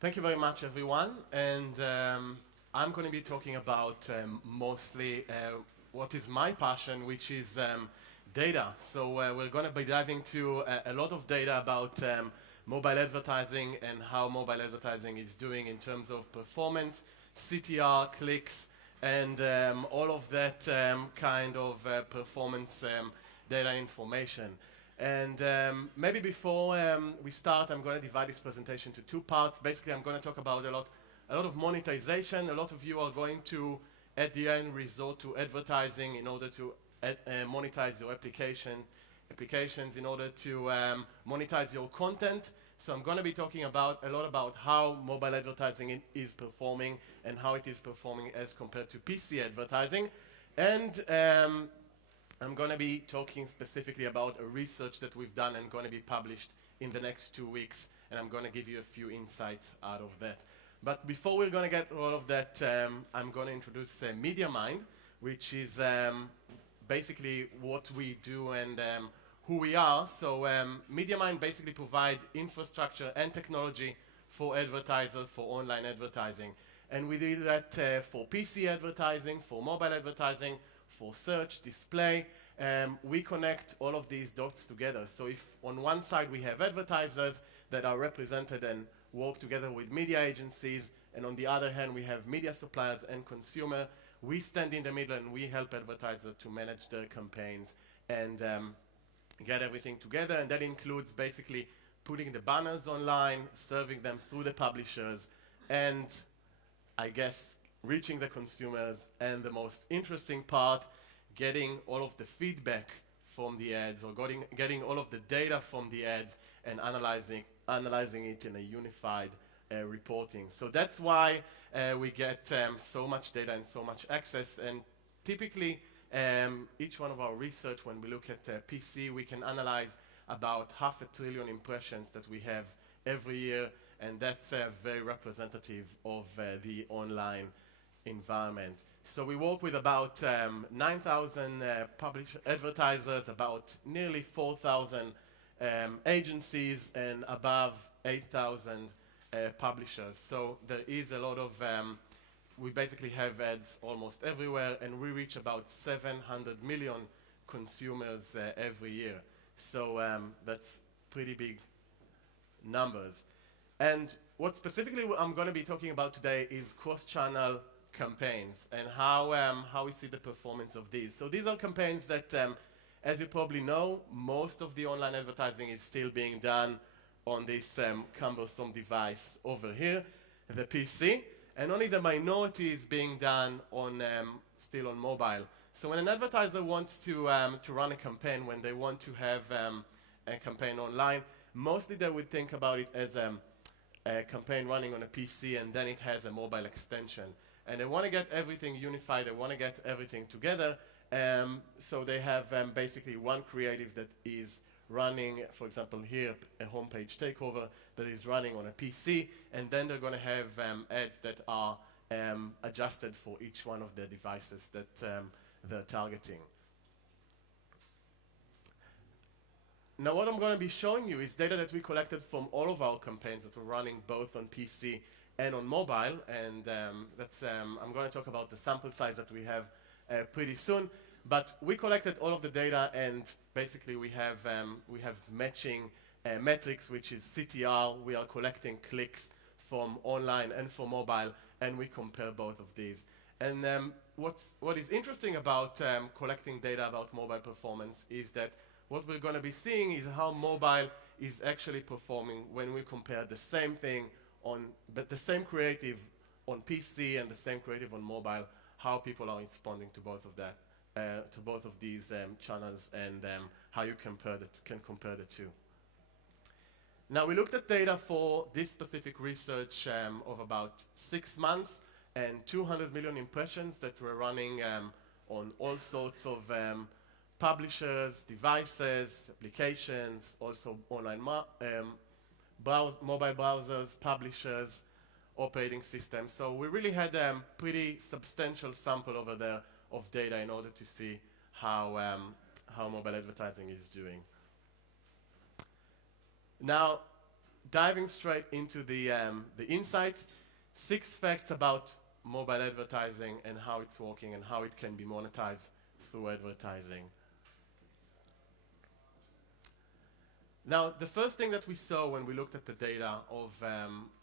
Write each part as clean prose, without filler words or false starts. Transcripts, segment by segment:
Thank you very much, everyone. And I'm going to be talking about mostly what is my passion, which is data. So we're going to be diving into a lot of data about mobile advertising and how mobile advertising is doing in terms of performance, CTR, clicks, and all of that kind of performance data information. And maybe before we start, I'm going to divide this presentation to two parts. Basically, I'm going to talk about a lot of monetization. A lot of you are going to, at the end, resort to advertising in order to monetize your applications in order to monetize your content. So I'm going to be talking a lot about how mobile advertising is performing and how it is performing as compared to PC advertising. And I'm going to be talking specifically about a research that we've done and going to be published in the next 2 weeks, and I'm going to give you a few insights out of that. But before we're going to get all of that, I'm going to introduce MediaMind, which is basically what we do and who we are. So MediaMind basically provides infrastructure and technology for advertisers, for online advertising. And we do that for PC advertising, for mobile advertising, for search, display. We connect all of these dots together. So if on one side we have advertisers that are represented and work together with media agencies, and on the other hand we have media suppliers and consumer, we stand in the middle and we help advertisers to manage their campaigns and get everything together. And that includes basically putting the banners online, serving them through the publishers, and I guess reaching the consumers, and the most interesting part, getting all of the feedback from the ads, or getting all of the data from the ads and analyzing it in a unified reporting. So that's why we get so much data and so much access. And typically, each one of our research, when we look at PC, we can analyze about 500 billion impressions that we have every year, and that's very representative of the online environment. So we work with about 9,000 advertisers, about nearly 4,000 agencies, and above 8,000 publishers. So there is a lot of, we basically have ads almost everywhere, and we reach about 700 million consumers every year. So that's pretty big numbers. And what specifically I'm going to be talking about today is cross-channel campaigns and how we see the performance of these. So these are campaigns that, as you probably know, most of the online advertising is still being done on this cumbersome device over here, the PC, and only the minority is being done on still on mobile. So when an advertiser wants to run a campaign, when they want to have a campaign online, mostly they would think about it as a campaign running on a PC, and then it has a mobile extension. And they want to get everything unified, they want to get everything together, so they have basically one creative that is running, for example here, a homepage takeover that is running on a PC, and then they're going to have ads that are adjusted for each one of the devices that they're targeting. Now what I'm going to be showing you is data that we collected from all of our campaigns that we're running both on PC and on mobile, and I'm going to talk about the sample size that we have pretty soon. But we collected all of the data, and basically we have matching metrics, which is CTR. We are collecting clicks from online and from mobile, and we compare both of these. And what is interesting about collecting data about mobile performance is that what we're going to be seeing is how mobile is actually performing when we compare the same thing but the same creative on PC and the same creative on mobile, how people are responding to both of that, to both of these channels, and how you can compare the two. Now we looked at data for this specific research of about 6 months and 200 million impressions that were running on all sorts of publishers, devices, applications, also online mobile browsers, publishers, operating systems. So we really had a pretty substantial sample over there of data in order to see how mobile advertising is doing. Now, diving straight into the insights, 6 facts about mobile advertising and how it's working and how it can be monetized through advertising. Now, the first thing that we saw when we looked at the data of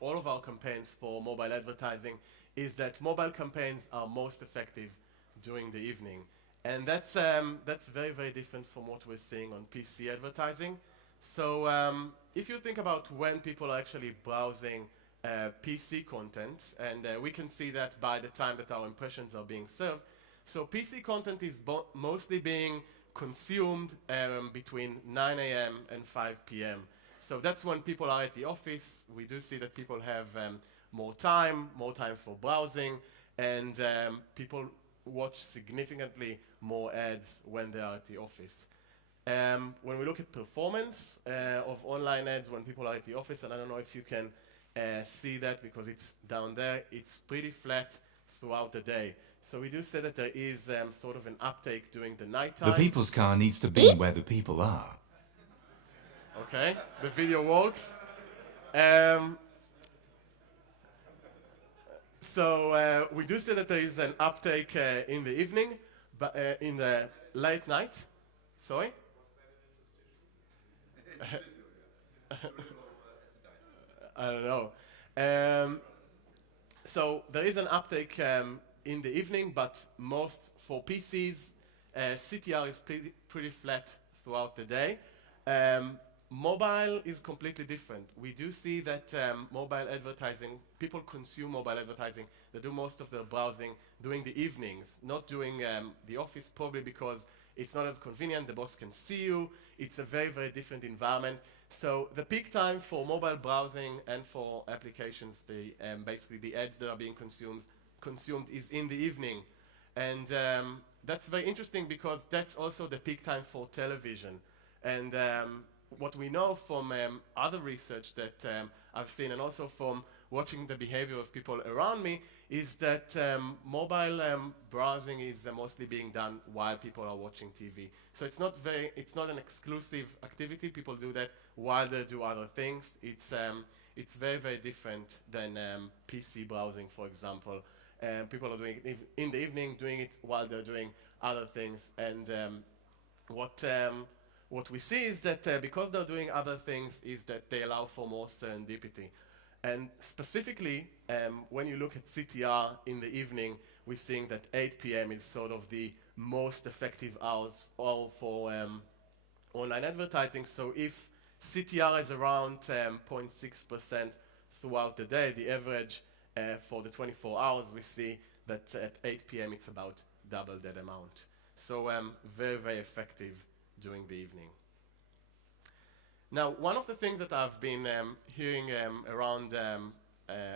all of our campaigns for mobile advertising is that mobile campaigns are most effective during the evening. And that's very, very different from what we're seeing on PC advertising. So if you think about when people are actually browsing PC content, and we can see that by the time that our impressions are being served. So PC content is mostly being consumed between 9 a.m. and 5 p.m. So that's when people are at the office. We do see that people have more time for browsing, and people watch significantly more ads when they are at the office. When we look at performance of online ads when people are at the office, and I don't know if you can see that because it's down there, it's pretty flat throughout the day. So we do say that there is sort of an uptake during the nighttime. The people's car needs to be where the people are. Okay, the video works. So we do say that there is an uptake in the evening, but in the late night. Sorry? I don't know. So there is an uptake in the evening, but most for PCs, CTR is pretty flat throughout the day. Mobile is completely different. We do see that mobile advertising, people consume mobile advertising. They do most of their browsing during the evenings, not during the office, probably because it's not as convenient. The boss can see you. It's a very, very different environment. So the peak time for mobile browsing and for applications, basically the ads that are being consumed is in the evening. And that's very interesting because that's also the peak time for television. And what we know from other research that I've seen, and also from watching the behavior of people around me, is that mobile browsing is mostly being done while people are watching TV. So it's not an exclusive activity. People do that while they do other things. It's very, very different than PC browsing, for example. People are doing it in the evening, doing it while they're doing other things. And what we see is that because they're doing other things, is that they allow for more serendipity. And specifically, when you look at CTR in the evening, we're seeing that 8 p.m. is sort of the most effective hours for online advertising. So if CTR is around 0.6% throughout the day, the average for the 24 hours, we see that at 8 p.m. it's about double that amount. So very, very effective during the evening. Now, one of the things that I've been hearing around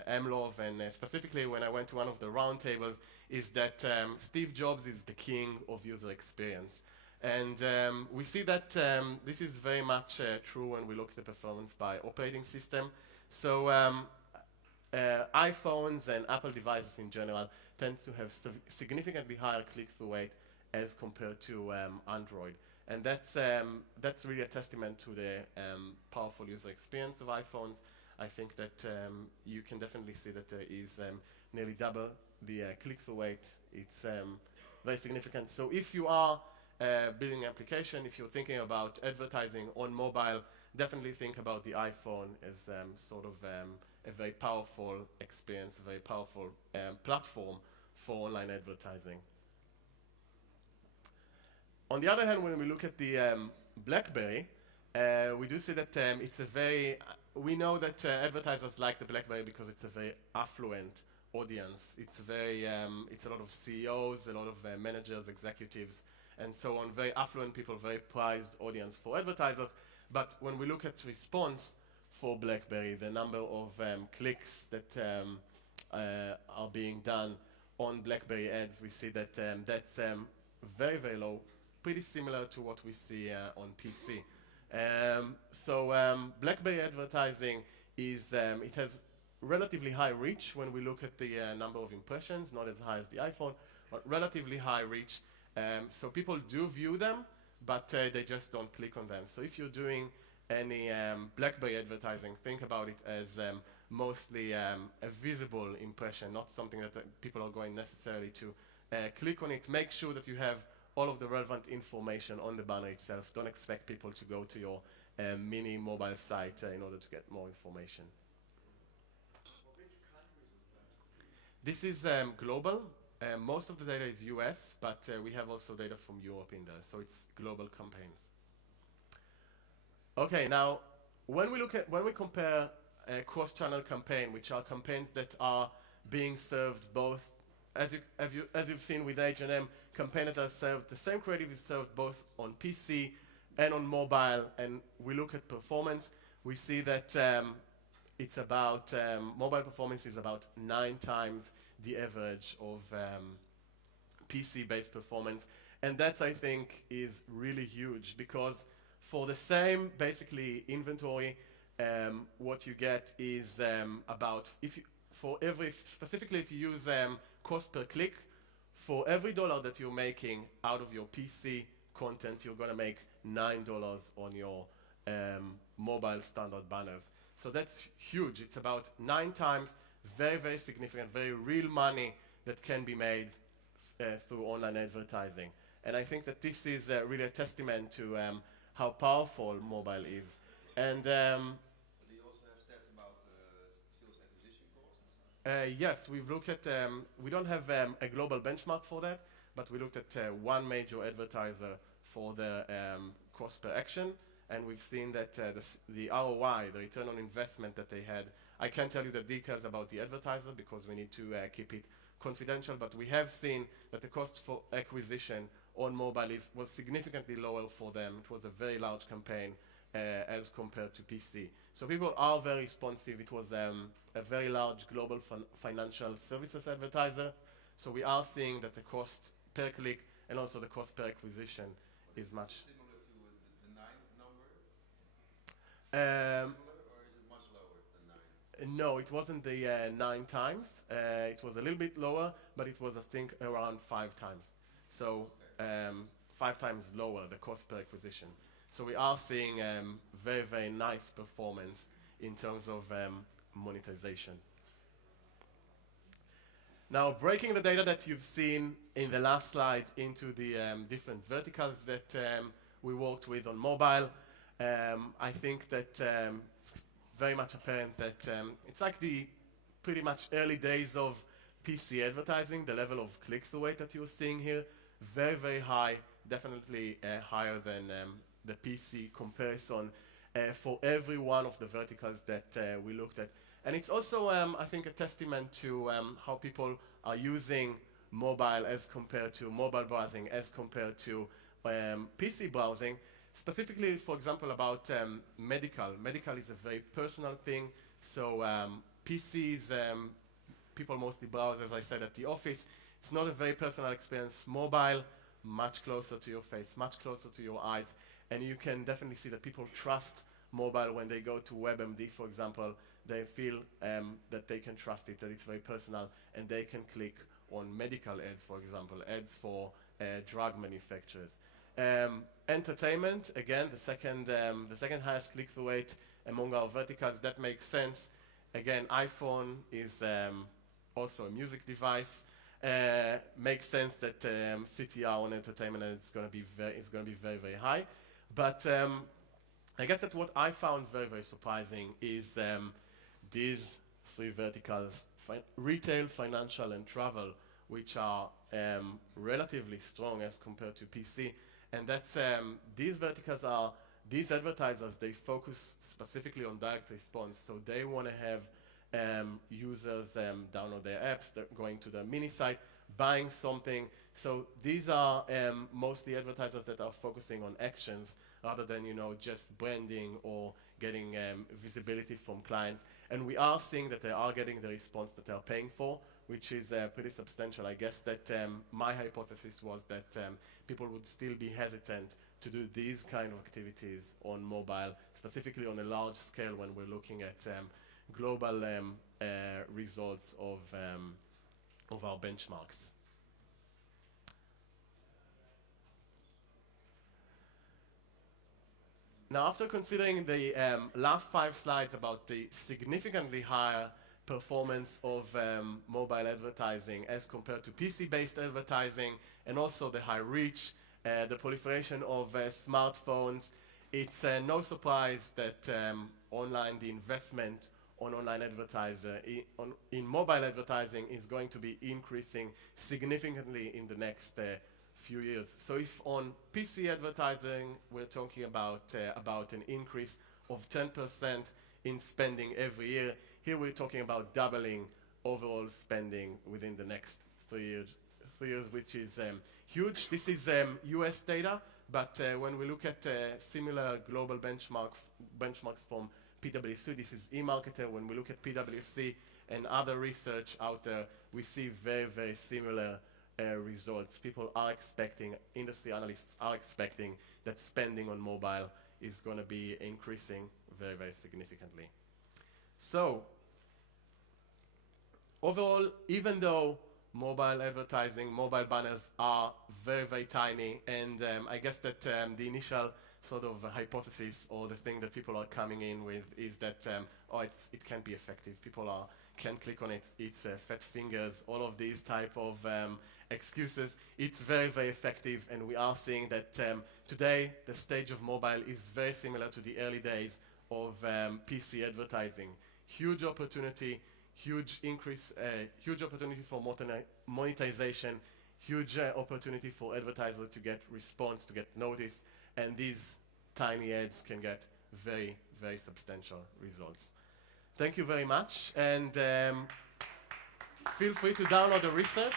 MLOVE, and specifically when I went to one of the roundtables, is that Steve Jobs is the king of user experience. And we see that this is very much true when we look at the performance by operating system. So iPhones and Apple devices in general tend to have significantly higher click-through rate as compared to Android. And that's really a testament to the powerful user experience of iPhones. I think that you can definitely see that there is nearly double the click-through rate. It's very significant. So if you are building an application, if you're thinking about advertising on mobile, definitely think about the iPhone as sort of a very powerful experience, a very powerful platform for online advertising. On the other hand, when we look at the BlackBerry, we do see that it's a very, we know that advertisers like the BlackBerry because it's a very affluent audience. It's a lot of CEOs, a lot of managers, executives, and so on, very affluent people, very prized audience for advertisers. But when we look at response for BlackBerry, the number of clicks that are being done on BlackBerry ads, we see that that's very, very low, pretty similar to what we see on PC. So BlackBerry advertising is, it has relatively high reach when we look at the number of impressions, not as high as the iPhone, but relatively high reach. So people do view them, but they just don't click on them. So if you're doing any BlackBerry advertising, think about it as mostly a visible impression, not something that people are going necessarily to click on it. Make sure that you have all of the relevant information on the banner itself. Don't expect people to go to your mini mobile site in order to get more information. This is global. Most of the data is US, but we have also data from Europe in there, so it's global campaigns. Okay, now when we compare a cross-channel campaign, which are campaigns that are being served both, as you've seen with H&M, campaign that are served, the same creative is served both on PC and on mobile, and we look at performance, we see that it's about, mobile performance is about 9 times the average of PC-based performance. And that, I think, is really huge, because for the same, basically, inventory, what you get is about, specifically if you use cost per click, for every dollar that you're making out of your PC content, you're gonna make $9 on your mobile standard banners. So that's huge. It's about 9 times, very, very significant, very real money that can be made through online advertising. And I think that this is really a testament to how powerful mobile is. And Do you also have stats about sales acquisition costs? yes, we've looked at, we don't have a global benchmark for that, but we looked at one major advertiser for the cost per action, and we've seen that the ROI, the return on investment that they had, I can't tell you the details about the advertiser because we need to keep it confidential, but we have seen that the cost for acquisition on mobile was significantly lower for them. It was a very large campaign as compared to PC. So people are very responsive. It was a very large global financial services advertiser. So we are seeing that the cost per click and also the cost per acquisition is much Similar to the 9 number? Um, Similar, or is it much lower than 9? no, it wasn't the 9 times. It was a little bit lower, but it was, I think, around 5 times. So 5 times lower, the cost per acquisition. So we are seeing very, very nice performance in terms of monetization. Now, breaking the data that you've seen in the last slide into the different verticals that we worked with on mobile, I think that it's very much apparent that it's like the pretty much early days of PC advertising, the level of click-through rate that you're seeing here, very, very high, definitely higher than the PC comparison for every one of the verticals that we looked at. And it's also, I think, a testament to how people are using mobile as compared to mobile browsing, as compared to PC browsing. Specifically, for example, about medical. Medical is a very personal thing. So PCs, people mostly browse, as I said, at the office. It's not a very personal experience. Mobile, much closer to your face, much closer to your eyes. And you can definitely see that people trust mobile when they go to WebMD, for example. They feel that they can trust it, that it's very personal, and they can click on medical ads, for example, ads for drug manufacturers. Entertainment, again, the second highest click-through rate among our verticals. That makes sense. Again, iPhone is also a music device. Makes sense that CTR on entertainment is going to be very, very high. But I guess that what I found very, very surprising is these 3 verticals: retail, financial, and travel, which are relatively strong as compared to PC. And that's these verticals are, these advertisers, they focus specifically on direct response. So they want to have users download their apps, they're going to their mini site, buying something. So these are mostly advertisers that are focusing on actions rather than, just branding or getting visibility from clients. And we are seeing that they are getting the response that they're paying for, which is pretty substantial. I guess that my hypothesis was that people would still be hesitant to do these kind of activities on mobile, specifically on a large scale when we're looking at global results of our benchmarks. Now, after considering the last 5 slides about the significantly higher performance of mobile advertising as compared to PC-based advertising, and also the high reach, the proliferation of smartphones, it's no surprise that the investment on online in mobile advertising is going to be increasing significantly in the next few years. So if on PC advertising we're talking about an increase of 10% in spending every year, here we're talking about doubling overall spending within the next 3 years, which is huge. This is US data, but when we look at similar global benchmarks from PwC, this is eMarketer. When we look at PwC and other research out there, we see very, very similar results. People are expecting, industry analysts are expecting that spending on mobile is going to be increasing very, very significantly. So, overall, even though mobile advertising, mobile banners are very, very tiny, and I guess that the initial sort of hypothesis or the thing that people are coming in with is that, it can't be effective. People can't click on it, it's fat fingers, all of these type of excuses. It's very, very effective, and we are seeing that today the stage of mobile is very similar to the early days of PC advertising. Huge opportunity, huge increase, huge opportunity for monetization, huge opportunity for advertisers to get response, to get notice, and these tiny ads can get very, very substantial results. Thank you very much, and feel free to download the research.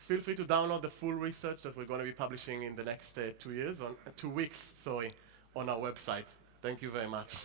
Feel free to download the full research that we're going to be publishing in the next 2 weeks, on our website. Thank you very much.